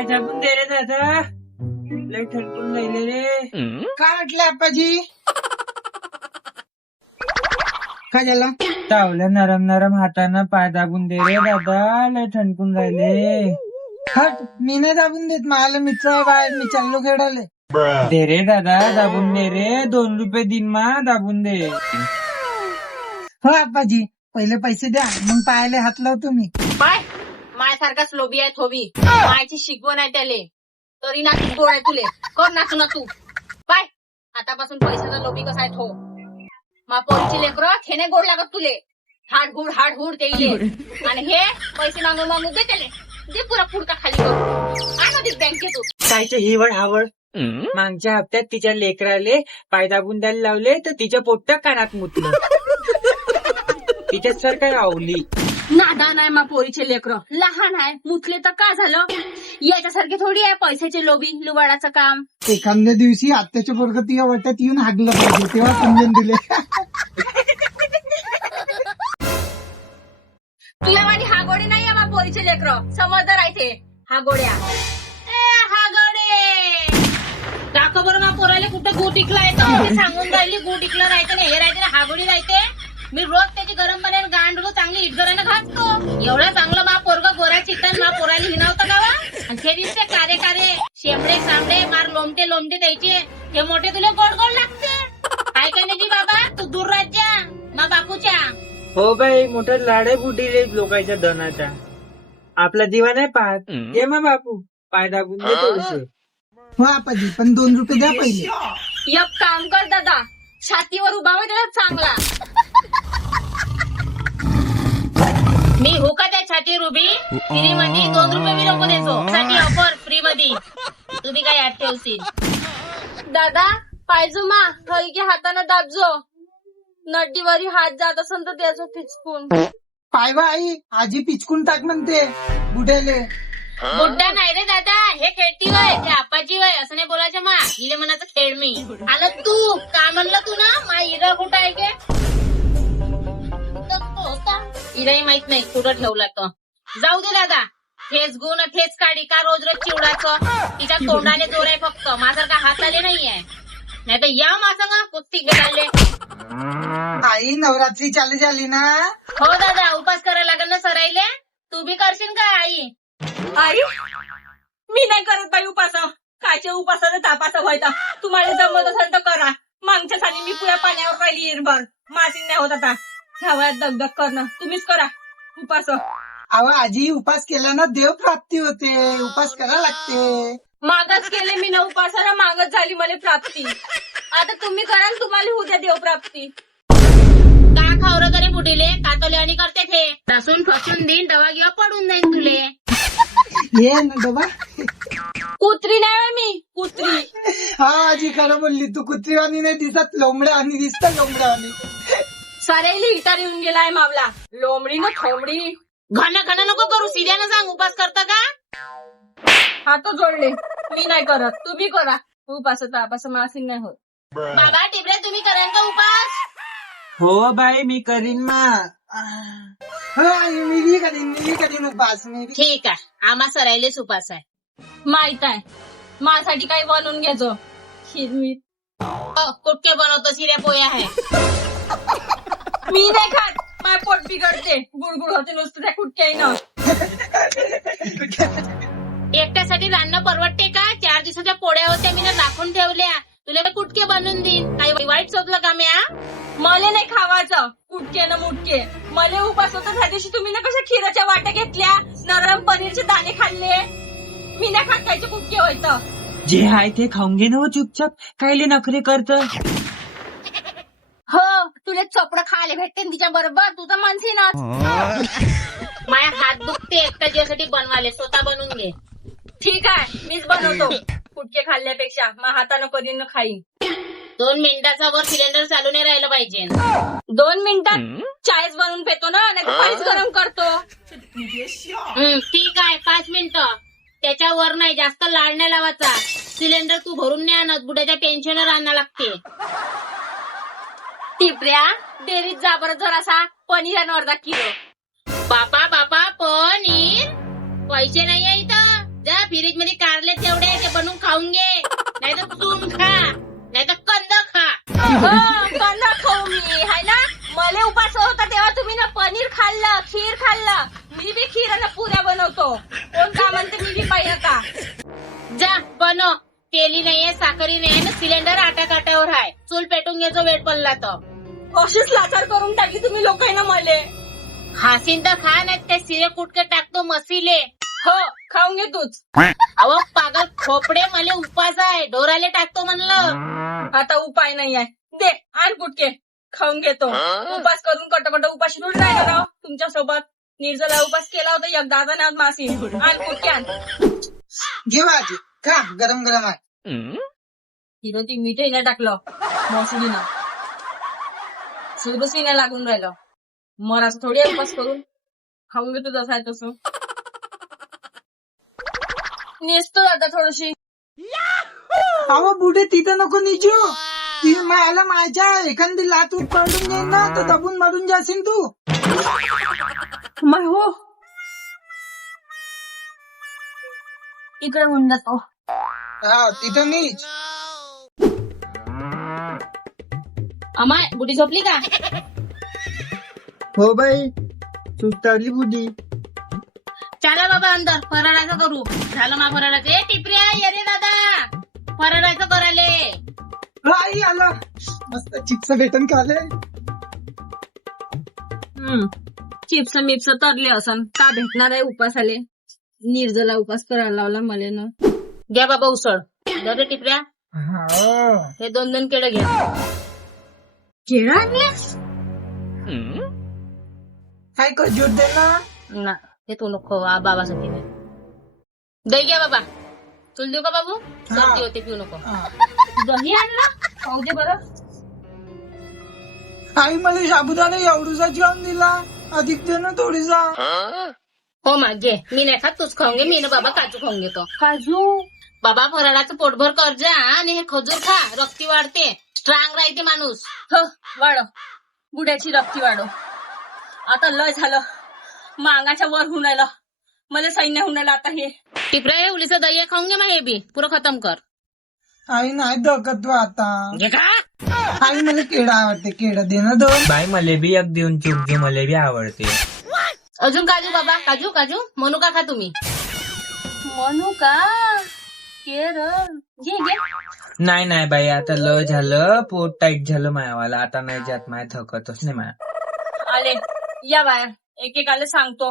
पाय दाबून दे रे दादा, लय ठणकून राहिले रे. काय म्हटलं आप्पाजी? काय झालं? तावल्या नरम नरम हातानं पाय दाबून दे रे दादा, लय ठणकून राहिले. हट, मी नाही दाबून देत. मला मित्र आहे बाहेर, मी चाललो खेळाले. दे रे दादा, दाबून दे रे. 2 रुपये दिन मा दाबून दे. हो आप्पाजी, पहिले पैसे द्या, मग पायाले हात लावतो मी. पाय मायासारखाच लोभी आहे थोबी. मायाची शिकवण आहे त्याले, तरी ना गोड आहे तुले. कर नाचू ना तू. पाय आतापासून पैशाचा लोभी कसा आहे तो. मा पोरीची लेकरं खेने गोड लागत तुले. हाड हुड ते इले. आणि हे पैसे मागून दे त्याले. दे पुरा पुडका खाली करू. आण अधिक बँकेतून. कायचं हिवड हावड. मागच्या हप्त्यात तिच्या लेकराले पाय दाबून द्यायला लावले तर तिच्या पोट्ट कानात मुतलं. तिच्यात सर काय आवली. नादान आहे मा पोरीचे लेकरं. लहान आहे, मुतले तर का झालं. याच्यासारखे थोडी आहे पैशाचे लोभी लुबाडाचं काम. एखाद्या दिवशी आत्याच्या पोरगं तुझ्या वाट्यात येऊन हागलं पाहिजे, तेव्हा समजून दिले. तुला माझी हा गोडी नाही आहे मा पोरीचे लेकरं. समजदार आहे ते हा गोड्या. हा गोडे दाखव बरं मा पोराले कुठं गूट इकला येतो. ते सांगून राहिली गूट इकला राहते ना हे राहते ना हा गोडी राहते. मी रोज त्याची गरम पाण्याने गांडून चांगली इटगरानं घासतो. एवढं चांगलं मा पोरगा गोरा चिकन मा पोराला हिनावतं गावा. आणि ते दिसते कारे शेंबडे सामडे मार लोमटे द्यायचे. हे मोठे तुला गोड गोड लागते. काय काय नाही बाबा, तू दूर राहत मा बापूच्या. हो बाई, मोठा लाडे बुडीले लोकांच्या धनाचा. आपला दिवा नाही पाहत. ये मग बापू, पाय दाबून दे थोडेसे. हो आप्पाजी, पण 2 रुपये द्या पहिले. एक काम कर दादा, छातीवर उभा हो त्याला चांगला. मी हो का त्या छातीवर उभी. फ्री मध्ये 2 रुपये मी लोक देतो. साठी ऑफर फ्री मध्ये. तुम्ही काय याद ठेवशील दादा. पाहिजो मा हलक्या हाताने दाबजो. नड्डीवरी हात जात असेल तर त्याचं पिचकून. पाय बा आई, आजी पिचकून टाक म्हणते बुड्याले. बुड्डा नाही रे दादा, हे खेळती वय ते आपाची वय. असं नाही बोलायचं मा. हिले मनाचं खेळ मी. आलं तू का म्हणलं तू ना मा हिरा कुठं आहे के. हिराही माहित नाही कुठं ठेवला तो. जाऊ दे दादा, ठेच गुण ठेच काढी का रोज चिवडाचं. तिच्या तोंडाने जोर आहे फक्त, माझ्यासारखा हात आले नाहीये. नाही तर या माझं कुस्ती गेले. आई नवरात्री चालू झाली ना. हो दादा, उपास करायला लागेल ना सरायले. तू बी करशील का आई. आई मी नाही करत बाई उपास. कायच्या उपासानं तापासा व्हायचा. तुम्हाला जमत असेल तर करा. मागच्या साली मी पुऱ्या पाण्यावर राहिली येरभर. मासिक नाही होत आता. ह्या वयात दगदग करणं. तुम्हीच करा उपास. अहो आजी, उपास केला ना देव प्राप्ती होते. उपास करा लागते. मागच केले मी ना उपासाला, मागच झाली मला प्राप्ती. आता तुम्ही करा न तुम्हाला उद्या देव प्राप्ती. का खावरं तरी बुडीले कातले आणि करते ते. रसून फसून देईन दवा किंवा पडून जाईन तुले. ये ना डबा. कुत्री नाही होय मी, कुत्री. हा आजी, खरं बोलली तू. कुत्रीवाणी नाही दिसत, लोंबड्यावाणी दिसत. लोंबड्यावाणी सारेली हिटार येऊन गेलाय मावला. लोंबडी न थोबडी. घन नको करू. सिद्यानं सांग उपास करता का. हात जोडले. मी नाही करत, तुम्ही करा उपास. तापास मासिक नाही होत. बाबा टिपरे तुम्ही कराल का उपास. हो बाई, मी करीन मा. हो आई, मी करीन उपास. ठीक आहे, आम्हा सरायलेच उपास आहे. माहित आहे. माझ्यासाठी काही बनवून घ्यायचो. हिरवी कुटके बनवतो. शिऱ्या पोया आहे. मी नाही खात, माझं पोट बिघडते. गुडगुड होते नुसतं त्या कुटक्यानं. एकट्यासाठी रान्नं परवडते का. 4 दिवसाच्या पोळ्या होत्या मी राखून ठेवल्या. तुला कुटके बनवून देईन. काही वाईट शोधलं का म्या. मले नाही खावायचं कुटके न मुटके. मले उपास होता त्या दिवशी तुम्ही ना कशा खिराच्या वाट्या घेतल्या. नरम पनीरचे दाणे खाल्ले. मी नाही खात खायचे कुटके व्हायचं. जे आहे ते खाऊन घे ना हो चुपचाप. कायले नखरे करत. हो, तुला चपडं खायला भेटते तिच्या बरोबर. तुझं मानसी ना. माझ्या हात दुखते एकट्या दिवसासाठी बनवाले. स्वतः बनवून घे. ठीक आहे, मीच बनवतो. कुटके खाल्ल्यापेक्षा मग हातानं कधी न खाईन. 2 मिनिटाचा वर सिलेंडर चालू नाही राहिलं पाहिजे. 2 मिनिटात चाळीस बनवून पेतो ना, नाही पाणीच गरम करतो. ठीक आहे, 5 मिनिटं. त्याच्यावर नाही जास्त लाड नाही लावायचा. सिलेंडर तू भरून नाही आणत. बुड्याच्या टेन्शनवर आणायला लागते. टिपऱ्या डेअरीत जा बरं जरासा. पनीर आणि अर्धा किलो. बापा पनीर पैसे नाही आहे इथं. जा फ्रीज मध्ये कणा खाऊ मी हाय ना. मला उपास होता तेव्हा तुम्ही ना पनीर खाल्लं, खीर खाल्लं. मी बी खीर आणि पुऱ्या बनवतो. कोण का म्हणते मी बी पाहिजे का. जा बनव. तेली नाहीये, साखरी नाहीये ना, सिलेंडर आट्या काट्यावर आहे. चूल पेटून घ्यायचो वेळ पडला तर. अशीच लाचार करून टाकली तुम्ही लोकांना मले. हासीन तर खा नाही ते सिरे कुटके टाकतो मसिले. हो खाऊन घे तूच. अहो पागल खोपडे, मला उपास आहे. ढोराले टाकतो म्हणलं. आता उपाय नाही आहे. दे आण कुटके खाऊन घेतो. उपास करून कटकट उपाशी थोडी नाही राव तुमच्या सोबत. निर्जला उपास केला होता एकदा ना मासी. आण कुटके आण. घे आजी खा, गरम गरम आहे. तिनं ती मीठही नाही टाकलं. मसुरीनं सुरबसही नाही लागून राहिलं. मग असं थोडी उपास करून खाऊन घेतो जसं आहे तसं. नेसतो आता थोडीशी. अहो बुढे तिथं नको निजू. ती मायाला माझ्या एखादी लात पडून जाईल ना तर दबून मरून जाशील तू. माय हो इकडे होऊन जातो. हा तिथं नीच. अमाय बुडी झोपली का. हो बाई सुस्तावली बुडी. चला बाबा अंदर फराळाचं करू. झालं मा फराळाचं. ए टिपऱ्या ये रे दादा फराळाचं कराले. आई आला मस्त चिप्स भेटन खाले. चिप्स मिप्स तरले असन का भेटणार आहे उपासाले. निर्जला उपास करायला लावला मले ना. घ्या बाबा उसळ. रे टिपऱ्या हे 2 केळं घ्या. केळं आणलेस काय खजूर दे ना. हे तू नको बाबासाठी नाही. दही घ्या बाबा. तुला देऊ का बाबू. सर्दी होते पिऊ नको. दही आणलं खाऊ दे बरं. आई मला साबुदाणा एवढूसा जेवण दिला. अधिक दे ना थोडीसा. हो मा घे. मी नाही खात तूच खाऊन घे. मी ना बाबा काजू खाऊन घेतो. काजू बाबा फराळाचं पोटभर कर जा आणि हे खजूर खा. रक्ती वाढते. स्ट्रॉंग राहते माणूस. हो वाढव. बुड्याची रक्ती वाढव. आता लय झालं. मांगाच्या वर होऊन राहिलं. मला सैन्य होऊन राहिलं आता. हे टिपऱ्या हे उलीचं दही खाऊन घे मग. हे बी पुरं खतम कर. आई नाही दकत तू आता. घे का. आई मला केळं आवडते. केळं दे ना 2. बाई मला बी एक देऊन चूक जे मला बी आवडते. अजून काजू बाबा. काजू काजू म्हणू का खा तुम्ही. म्हणू का केरळ घे घे. नाही नाही बाई आता ल झालं. पोट टाईट झालं मायावाला. आता नाही जात माया. थकतच नाही माया. आले या बाया एकेकाला सांगतो.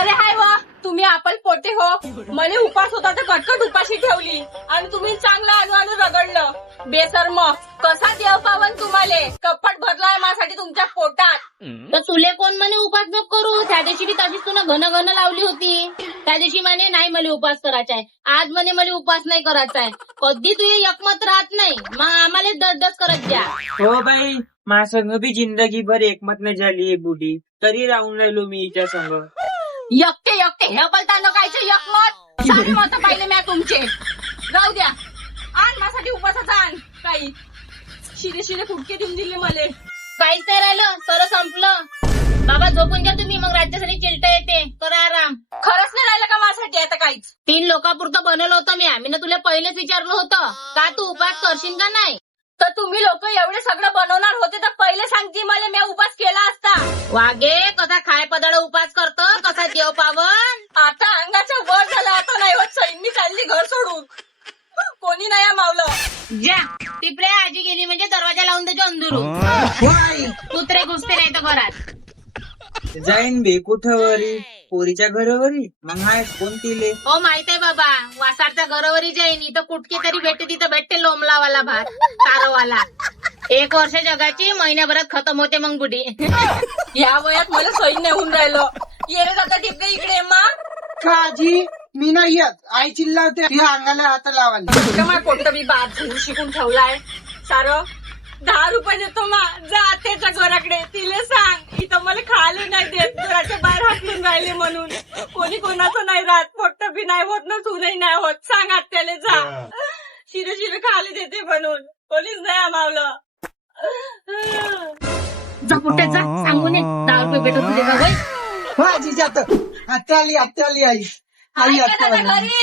अरे हाय वा तुम्ही आपण पोटे हो. मला उपास होता तर कटकट उपाशी ठेवली आणि तुम्ही चांगलं आणू रगडलं. बेसर्म कसा देव पावन तुम्हाला. कपट भरलाय माझ्यासाठी तुमच्या पोटात. तर तुले कोण म्हणे उपास नको करू. त्या दिवशी बी तशीच तुला घन घन लावली होती. त्या दिवशी म्हणे नाही मला उपास करायचा आहे. आज म्हणे मला उपास नाही करायचा आहे. कधी तू एकमत राहत नाही. मग आम्हाला दस करत द्या. हो बाई माझ्या संग बी जिंदगीभर एकमत नाही झाली बुडी. तरी राहून राहिलो मी हिच्या संग. एकटे एकटे हे पलताना कायचे एकमत. सारे मत पाहिले मी तुमचे. राहू द्या. आण माझ्यासाठी उपासाचा आण. काही शिरे शिरे फुटके देऊन दिले मले. काहीच नाही राहिलं. सर संपलं. बाबा झोपून घ्या तुम्ही. मग राज्यासाठी चिलट येते. करा आराम. खरंच नाही राहिलं का माझ्यासाठी आता काहीच. 3 लोकांपुरतं बनवलं होतं मी ना तुला पहिलेच विचारलं होतं का तू उपास करशील का नाही. तर तुम्ही लोक एवढे सगळं बनवणार होते तर पहिले सांगते मला. मी उपास केला असता. वागे कसा खाय पदार्थ उपास करतो. कसा देव पावन. आता अंगाच्या वर झाला. आता नाही होत. सैन्य चालली घर सोडून. कोणी नाही मावलं. ज्या टिपऱ्या आजी गेली म्हणजे दरवाजा लावून त्याच्या अंदरून. कुत्रे घुसते नाही तर घरात. जाईन बे कुठवरी. पोरीच्या घरावरी. मग हाय कोणतीले. हो माहित आहे बाबा. वासारच्या घरावरी जाईन. इथं कुठकी तरी भेटते. तिथं भेटते लोमलावाला भात तारवाला. 1 वर्ष जगाची महिन्याभरात खतम होते मग बुडी. या वयात मला सैन्य होऊन राहिलं. ये रे दादा टिपरे इकडे. मग काजी मी नाही येत. आई चिल्लावते. ती अंगाला हात लावायला. कोणतं मी बात शिकून ठेवलाय सारं. 10 रुपये देतो मा. जा त्याच्या घराकडे. तिला सांग इथं मला खायला नाही देत. घराच्या बाहेर हाकलून राहिले म्हणून. कोणी कोणाचं नाही राहत. पोट्ट बी नाही होत ना तुझंही नाही होत. सांग आत्याला जा. शिरे शिरे खायला देते म्हणून. कोणीच नाही आमावलं. जा कुठे जा. सांगून 10 रुपये भेटत तुझे का. हो आजी जात. आत्या आली आई. आई आत्या आली. घरी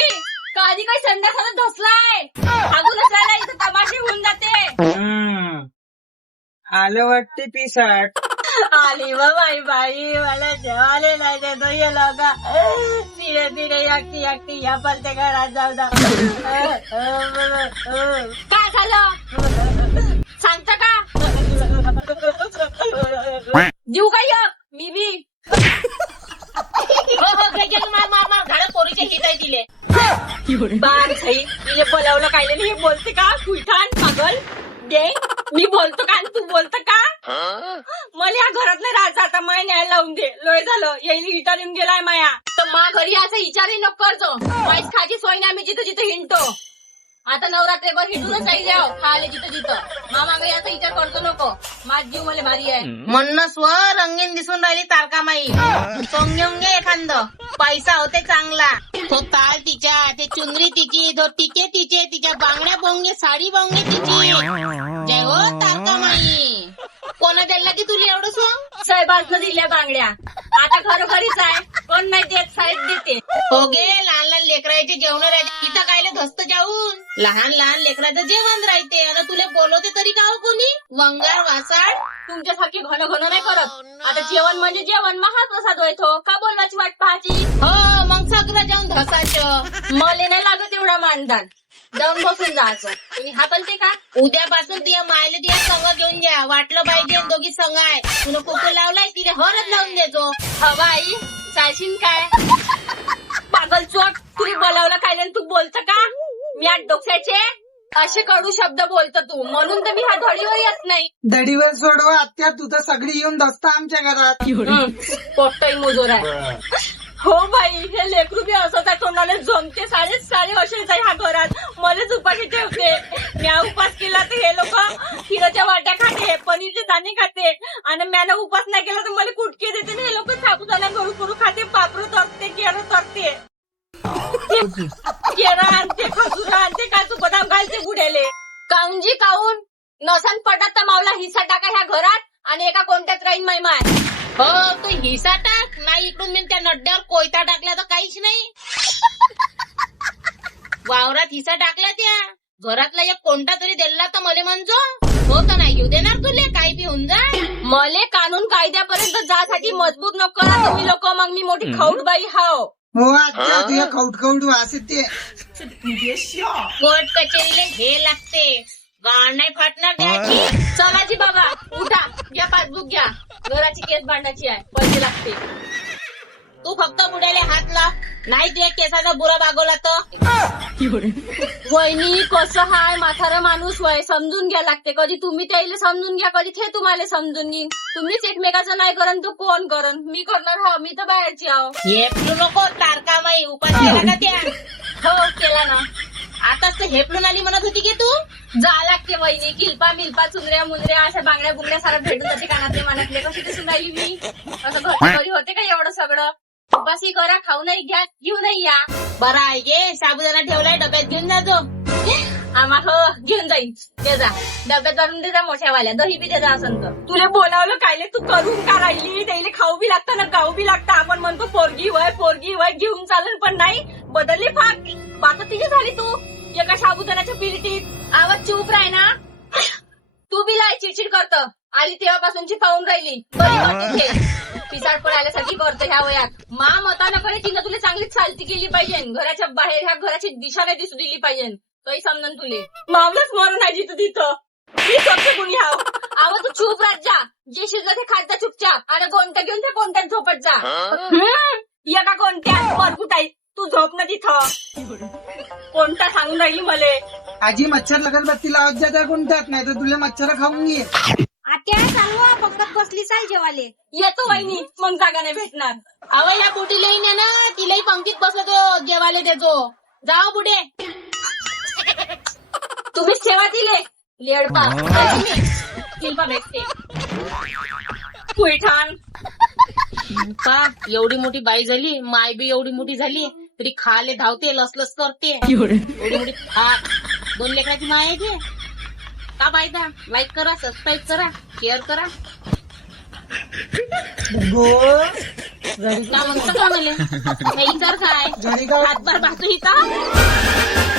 कधी काही संध्याकाळ धसलाय अजूनच राहिला इथं तमाशे होऊन जाते. आलं वाटते पिसाट. आली व बाई मला जेवाले नाही देतो ये लोक. धीरे धीरे एकटी एकटी या पलते घरात जाऊ दा. काय झालं सांगता का? जीव काय मी बी मार झाडं पोरीचे हित आहे दिले. बार खाई तिने बोलावलं काय नाही. हे बोलते का कुठान पागल दे. मी बोलतो का आणि तू बोलत का? मला या घरात नाही राहायचं आता. माय न्याय लावून दे. लोय झालं येईल विचार येऊन गेलाय माया. तर मा घरी असं विचारही नको करतो. माहीच खायची सोय नाही. आम्ही जिथं जिथं हिंडतो. आता नवरात्रीभर हिंडूनच जाईल जाऊ खायला जिथं जिथं. मामा याचा विचार करतो नको. माझ जीव मला भारी आहे. म्हणणं स्व रंगीन दिसून राहिली तारकामाई. सोंग घेऊन घे एखादं. पैसा होते चांगला. तो ताल तिच्या, ते चुनरी तिची, तो टिके तिचे, तिच्या बांगड्या बोंगे, साडी बोंगे तिची. जय हो तारकामाई. कोणा द्यायला की तुला एवढं सोंग? साहेबांना दिल्या बांगड्या. आता घरोघरीच आहे. कोण नाही देत साहेब देते. हो गे लहान लहान लेकरायचे जेवण राहते. तिथं कायले धस्त जाऊन. लहान लहान लेकराचं जेवण राहते आणि तुला बोलवते तरी का हो कोणी? वंगार वासाड. तुमच्यासारखी घन घन नाही करत. आता जेवण म्हणजे जेवण महाप्रसाद होतो. का बोलवायची वाट पाहायची? हो मग सगळं जाऊन धसायचं. मला नाही लागत एवढा मानदान. जाऊन बसून जायचं. तुम्ही हाकलते का? उद्यापासून तुझ्या मायला तुझ्या संग घेऊन घ्या. वाटलं पाहिजे दोघी संग आहे. तुला कुकू लावलाय तिला हरच लावून देतो. हवा आई चालशील काय? पागल चोट. तुम्ही बोलावलं काय तू बोलत का? मी आज डोक्याचे असे कडू शब्द बोलत तू. म्हणून तर मी हा धडीवर येत नाही. दडीवर सोडवा आत्या. तू तर सगळी येऊन दसता आमच्या घरात. पोट्टही मुजोर आहे. हो बाई हे लेकरू बी असं त्या तोंडाला जमते. सारे असेच आहे ह्या घरात. मलाच उपाशी ठेवते. मी हा उपास केला तर हे लोक खिराच्या वाट्या खाते, पनीरचे दाणे खाते. आणि म्यानं उपास नाही केला तर मला कुटके देते. हे लोक साबुदाणा गरू करू खाते. पापरू तरते केरं तरते. केरं आणते, खजुरा आणते, काजू बदाम घालते बुड्याले. काऊनजी काऊन नसन पटात तर मावला हिस्सा टाका ह्या घरात आणि एका कोणत्यात राहीन माय माय. हो तू हिसा टाक. नाही इकडून मी त्या नड्ड्यावर कोयता टाकला तर काहीच नाही. वावरात हिसा टाकला त्या घरातला एक कोणता तरी दिला तर मले म्हणजो. हो तर नाही घेऊ देणार तुले. काही बी होऊन जा. मले कानून कायद्यापर्यंत जासाठी मजबूत नको करा तुम्ही लोक. मग मी मोठी खौडबाई हाव. हो आत्या तुझ्या खौट वास येते. कोर्ट कचेरीला हे लागते. गाण नाही फाटणार द्यायची. चला जी बाबा उठा. घ्या पासबुक घ्या. घराची केस भांडायची आहे. पैसे लागते. तू फक्त बुड्याला हात लाव. नाही तुझ्या केसाचा बुरा बागवला तर. वहिनी कसं हाय म्हातारा माणूस वय समजून घ्या लागते. कधी तुम्ही त्याला समजून घ्या कधी ते तुम्हाला समजून घेईन. तुम्हीच एकमेकाचं नाही करन तो कोण करन? मी करणार हा. मी तर बाहेरची आहो. हेपलू नको तारकामाई. उपास केला का त्या? हो केला ना. आताच तर हेपलून आली म्हणत होती की तू. जा लागते वहिनी. किल्पा मिल्पा चुंदऱ्या मुंदऱ्या अशा बांगड्या बुंगड्या सारा भेटून जाते कानातले मनातले. कशी दिसून राहिली मी? असं घरी होते का एवढं सगळं? उपासी करा. खाऊ नाही घ्या घेऊनही या. बरं आहे गे. साबुदाणा ठेवलाय डब्यात घेऊन जातो. आम्हा हो घेऊन जाईन. दे जा डब्यात आणून दे जा मोठ्यावाल्या. दही बी दे जा असं तर. तुला बोलावलं कायले तू करून का राहिली? त्याला खाऊ बी लागतं ना गाऊ बी लागतं. आपण म्हणतो पोरगी वय घेऊन चालून पण नाही बदलली फाक. बात तिची झाली तू एका साबुदाण्याच्या पिरिटीत. आवाज चूप राह ना. तू बी लाय चिडचिड करत. आली तेव्हापासूनची पाहून राहिली. बरी करते ते. पिसाड पण आल्यासारखी करते ह्या वयात. मा मतानं कडे तिनं तुला चांगली चालती केली पाहिजे. घराच्या बाहेर ह्या घराची दिशा नाही दिसू दिली पाहिजे. तोही समजन तुले. मावलंच मरून आहे जिथं तिथं. मी सबसे कुणी हाव. आव तू चूप राहत जा. जे शिजलं ते खात जा चुपचाप. आणि कोणत्या घेऊन ते कोणत्यात झोपत जा. एका कोणत्या मरकुट आहे. तू झोप ना तिथं. कोणता सांगून राहिली मले. आजी मच्छर लगरबत्ती लावत जा त्या कोणत्यात. नाही तर तुला मच्छर खाऊन घे. आत्या चालवा पक्कत बसली चाल जेवाले. येतो वहिनी मग जागा नाही भेटणार. अव या बुटीला येईन ना. तिलाही पंक्तीत बसवतो. जेवायला देतो. जाओ बुडे. तुम्हीच ठेवा तिले. लेडपा शिल्पा भेटते. कुईठाण का एवढी मोठी बाई झाली. माय बी एवढी मोठी झाली तरी खाले धावते लसलस करते. एवढी मोठी 2 लेकराची माय आहे ती. का बायदा लाईक करा, सबस्क्राईब करा, शेअर करा. गो का म्हणतो का मला हे इतर काय जळगाव हातभर बाजू इथं